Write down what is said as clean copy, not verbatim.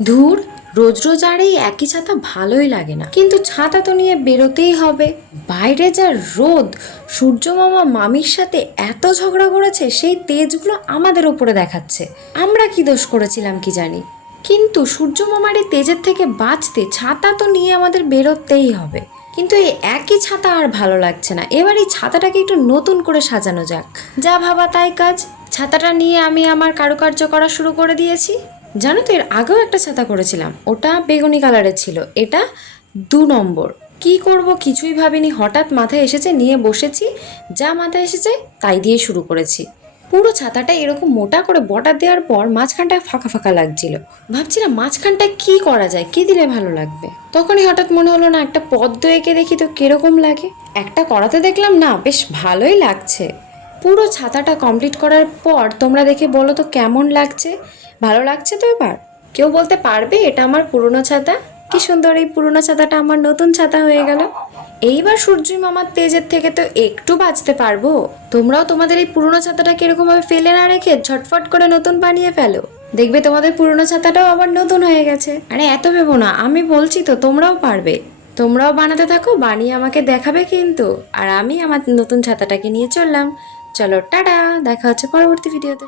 ধুর, রোজ রোজ আর এই একই ছাতা ভালোই লাগে না, কিন্তু ছাতা তো নিয়ে বেরোতেই হবে। বাইরে যা রোদ, সূর্য মামা মামির সাথে এত ঝগড়া করেছে, সেই তেজগুলো আমাদের ওপরে দেখাচ্ছে। আমরা কি দোষ করেছিলাম কি জানি, কিন্তু সূর্য মামার এই তেজের থেকে বাঁচতে ছাতা তো নিয়ে আমাদের বেরোতেই হবে। কিন্তু এই একই ছাতা আর ভালো লাগছে না, এবার এই ছাতাটাকে একটু নতুন করে সাজানো যাক। যা ভাবা তাই কাজ। ছাতাটা নিয়ে আমি আমার কারুকার্য করা শুরু করে দিয়েছি। জানো তো, এর আগেও একটা ছাতা করেছিলাম, ওটা বেগুনি কালারের ছিল, এটা 2 নম্বর। কি করব কিছুই ভাবিনি, হঠাৎ মাথায় এসেছে, নিয়ে বসেছি, যা মাথায় এসেছে তাই দিয়ে শুরু করেছি। পুরো ছাতাটা এরকম মোটা করে বর্ডার দেওয়ার পর মাঝখানটায় ফাঁকা ফাঁকা লাগছিল। ভাবছিলাম মাঝখানটায় কি করা যায়, কি দিলে ভালো লাগবে। তখনই হঠাৎ মনে হলো না, একটা পদ্ম এঁকে দেখি তো কিরকম লাগে। একটা করাতে দেখলাম, না বেশ ভালোই লাগছে। পুরো ছাতাটা কমপ্লিট করার পর তোমরা দেখে বলো তো কেমন লাগছে। ভালো লাগছে তো? এবার কেউ বলতে পারবে এটা আমার পুরনো ছাতা? কি সুন্দর, এই পুরনো ছাতাটা আমার নতুন ছাতা হয়ে গেল। এইবার সূর্যি মামার তেজের থেকে তো একটু বাঁচতে পারবো। তোমরাও তোমাদের এই পুরনো ছাতাটাকে এরকম ভাবে ফেলে না রেখে ঝটফট করে নতুন বানিয়ে ফেলো, দেখবে তোমাদের পুরনো ছাতাটাও আবার নতুন হয়ে গেছে। আরে এত ভেবো না, আমি বলছি তো তোমরাও পারবে। তোমরাও বানাতে থাকো, বানিয়ে আমাকে দেখাবে কিন্তু। আর আমি আমার নতুন ছাতাটাকে নিয়ে চললাম। চলো টাটা, দেখা হচ্ছে পরবর্তী ভিডিওতে।